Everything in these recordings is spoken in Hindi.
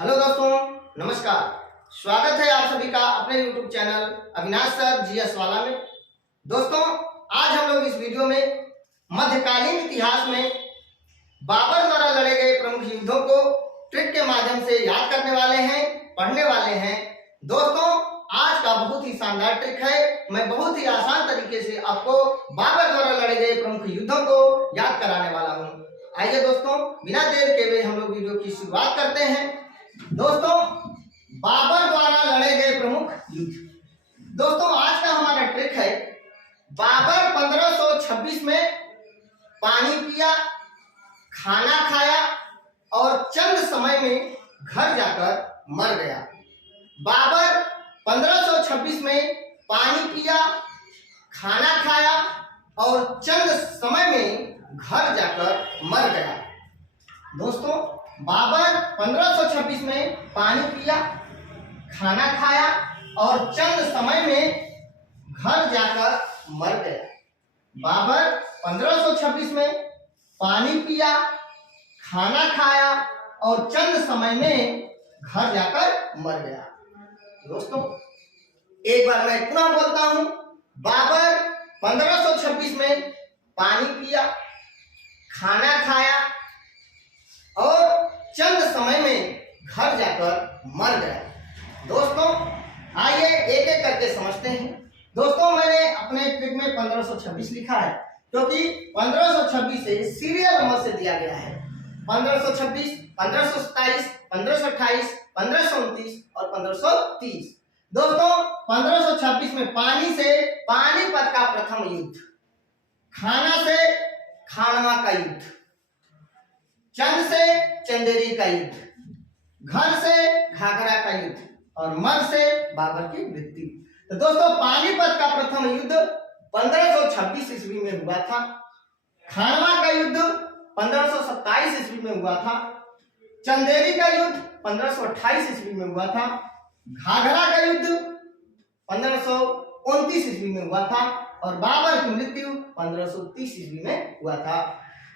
हेलो दोस्तों, नमस्कार। स्वागत है आप सभी का अपने YouTube channel Avinash sir GS वाला में। दोस्तों, आज हम लोग इस वीडियो में मध्यकालीन इतिहास में बाबर द्वारा लड़े गए प्रमुख युद्धों को ट्रिक के माध्यम से याद करने वाले हैं, पढ़ने वाले हैं। दोस्तों, आज का बहुत ही शानदार ट्रिक है। मैं बहुत ही आसान तरीके से आपको बाबर द्वारा लड़े गए प्रमुख युद्धों को याद कराने वाला हूँ। आइए दोस्तों, बिना देर के हुए हम लोग वीडियो की शुरुआत करते हैं। दोस्तों, बाबर द्वारा लड़े गए प्रमुख युद्ध। दोस्तों, आज का हमारा ट्रिक है, बाबर 1526 में पानी पिया, खाना खाया और चंद समय में घर जाकर मर गया। बाबर 1526 में पानी पिया, खाना खाया और चंद समय में घर जाकर मर गया। दोस्तों, बाबर 1526 में पानी पिया, खाना खाया और चंद समय में घर जाकर मर गया। बाबर 1526 में पानी पिया, खाना खाया और चंद समय में घर जाकर मर गया। दोस्तों, एक बार मैं पुनः बोलता हूं, बाबर 1526 में पानी पिया, खाना खाया और चंद समय में घर जाकर मर गया। दोस्तों, आइए एक एक करके समझते हैं। दोस्तों, मैंने अपने ट्रिक में 1526 लिखा है क्योंकि 1526 से सीरियल नंबर से दिया गया है। 1526, 1527, 1528, 1529 और 1530। दोस्तों, 1526 में पानी से पानीपत का प्रथम युद्ध, खाना से खानवा का युद्ध, चंद से चंदेरी का युद्ध, घर से घाघरा का युद्ध और मर से बाबर की मृत्यु। तो दोस्तों, पानीपत का प्रथम युद्ध 1526 ईस्वी में हुआ था। खानवा का युद्ध 1527 ईस्वी में हुआ था। चंदेरी का युद्ध 1528 ईस्वी में हुआ था। घाघरा का युद्ध 1529 ईस्वी में हुआ था और बाबर की मृत्यु 1530 ईस्वी में हुआ था।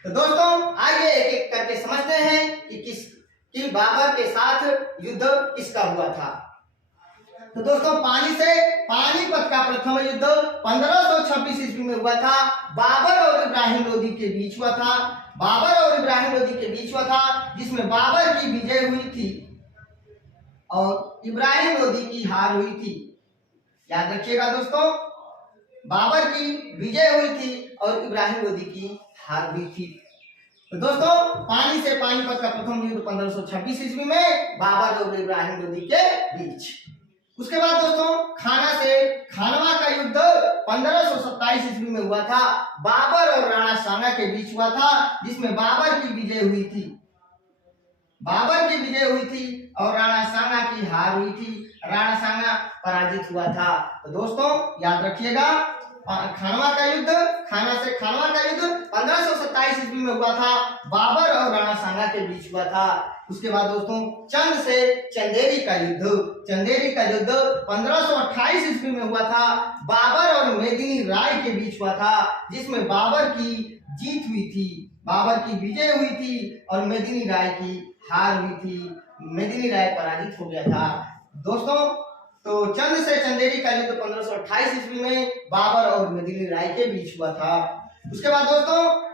तो दोस्तों, आइए एक एक करके समझते हैं कि बाबर के साथ युद्ध किसका हुआ था। तो दोस्तों, पानीपत का प्रथम युद्ध 1526 ईस्वी में हुआ था। बाबर और इब्राहिम लोदी के बीच हुआ था। बाबर और इब्राहिम लोदी के बीच हुआ था, जिसमें बाबर की विजय हुई थी और इब्राहिम लोदी की हार हुई थी। याद रखिएगा दोस्तों, बाबर की विजय हुई थी और इब्राहिम लोदी की हार हुई थी। तो दोस्तों, पानी से पानीपत का प्रथम युद्ध 1526 ईस्वी में बाबर और इब्राहिम लोदी के बीच। उसके बाद दोस्तों, खाना से खानवा का युद्ध 1527 ईस्वी में हुआ था। बाबर और राणा सांगा के बीच हुआ था, जिसमें बाबर की विजय हुई थी। बाबर की विजय हुई थी और राणा सांगा की हार हुई थी। राणा सांगा पराजित हुआ था। तो दोस्तों, याद रखिएगा, खानवा का युद्ध, खाना से खानवा का युद्ध 1527 ईस्वी में हुआ था। बाबर और राणा सांगा के बीच हुआ था। उसके बाद दोस्तों, चंद से चंदेरी का युद्ध, चंदेरी का युद्ध 1528 ईस्वी में हुआ था। बाबर और मेदिनी राय के बीच हुआ था, जिसमें बाबर की जीत हुई थी, बाबर की विजय हुई थी और मेदिनी राय की हार हुई थी। मेदिनी राय पराजित हो गया था। दोस्तों, तो चंद से चंदेरी का युद्ध 1528 ईस्वी में बाबर और मेदिनी राय के बीच हुआ था। उसके बाद दोस्तों,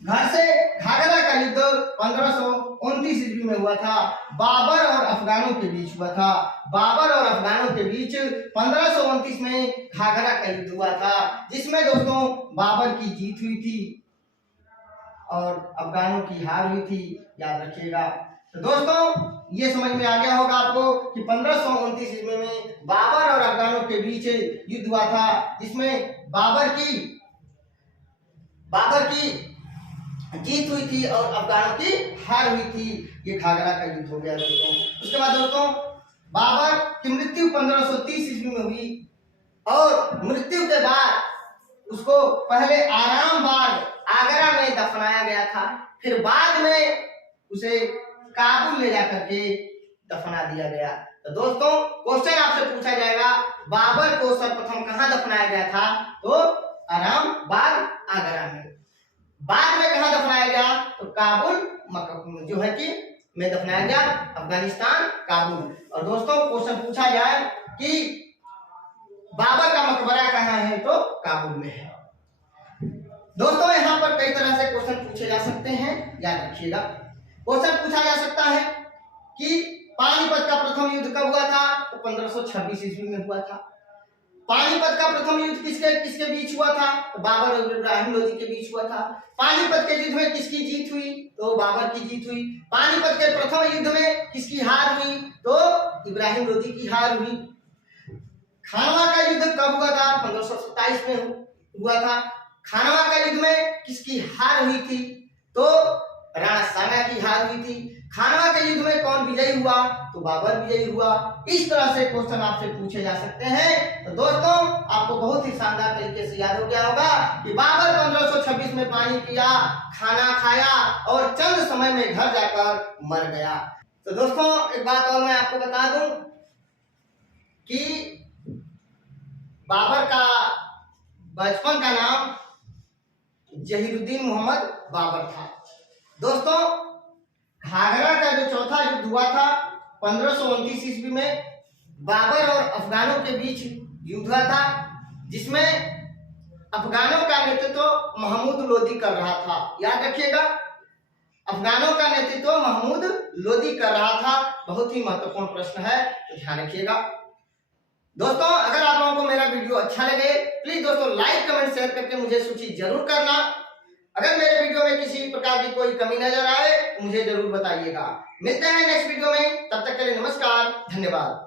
घर से घाघरा का युद्ध 1529 ईस्वी में हुआ था। बाबर और अफगानों के बीच हुआ था। बाबर और अफगानों के बीच 1529 में घाघरा का युद्ध हुआ था, जिसमें दोस्तों बाबर की जीत हुई थी और अफगानों की हार हुई थी। याद रखिएगा। तो दोस्तों, ये समझ में आ गया होगा आपको कि 1529 ईस्वी में बाबर और अफगानों के बीच युद्ध हुआ था, जिसमें बाबर की जीत हुई थी और अफगानों की हार हुई थी। ये घाघरा का युद्ध हो गया दोस्तों। उसके बाद दोस्तों, बाबर की मृत्यु 1530 ईस्वी में हुई और मृत्यु के बाद उसको पहले आरामबाग आगरा में दफनाया गया था। फिर बाद में उसे काबुल ले जाकर के दफना दिया गया। तो दोस्तों, क्वेश्चन आपसे पूछा जाएगा, बाबर को सर्वप्रथम कहां दफनाया गया था? तो आरामबाग आगरा में। बाद में कहां दफनाया गया? तो काबुल जो है कि में दफनाया गया? अफगानिस्तान, काबुल। और दोस्तों क्वेश्चन पूछा जाए कि बाबर का मकबरा कहाँ है, तो काबुल में है। दोस्तों यहाँ पर कई तरह से क्वेश्चन पूछे जा सकते हैं, याद रखिएगा। क्वेश्चन पूछा जा सकता है कि पानीपत का प्रथम युद्ध कब हुआ था? तो 1526 ईस्वी में हुआ था। पानीपत का प्रथम युद्ध किसके किसके बीच हुआ था? तो बाबर और इब्राहिम लोदी के बीच हुआ था। पानीपत के युद्ध में किसकी जीत हुई? तो बाबर की जीत हुई। पानीपत के प्रथम युद्ध में किसकी हार हुई? तो इब्राहिम लोदी की हार हुई। खानवा का युद्ध कब हुआ था? 1527 में हुआ था। खानवा का युद्ध में किसकी हार हुई थी? तो राणा सांगा की हार हुई थी। खानवा के युद्ध में कौन विजयी हुआ? तो बाबर विजयी हुआ। इस तरह से क्वेश्चन आपसे पूछे जा सकते हैं। तो दोस्तों आपको बहुत ही शानदार तरीके से याद हो गया होगा कि बाबर 1526 में पानी पिया, खाना खाया और चंद समय में घर जाकर मर गया। तो दोस्तों एक बात और मैं आपको बता दूं कि बाबर का बचपन का नाम जहीरुद्दीन मोहम्मद बाबर था। दोस्तों घाघरा का जो चौथा युद्ध हुआ था 1529 ईस्वी में, बाबर और अफगानों के बीच युद्ध हुआ था, जिसमें अफगानों का नेतृत्व महमूद लोदी कर रहा था। याद रखिएगा, अफगानों का नेतृत्व महमूद लोदी कर रहा था। बहुत ही महत्वपूर्ण प्रश्न है, तो ध्यान रखिएगा। दोस्तों अगर आप लोगों को मेरा वीडियो अच्छा लगे प्लीज दोस्तों लाइक कमेंट शेयर करके मुझे सूचित जरूर करना। अगर मेरे वीडियो में किसी प्रकार की कोई कमी नजर आए तो मुझे जरूर बताइएगा। मिलते हैं नेक्स्ट वीडियो में, तब तक के लिए नमस्कार, धन्यवाद।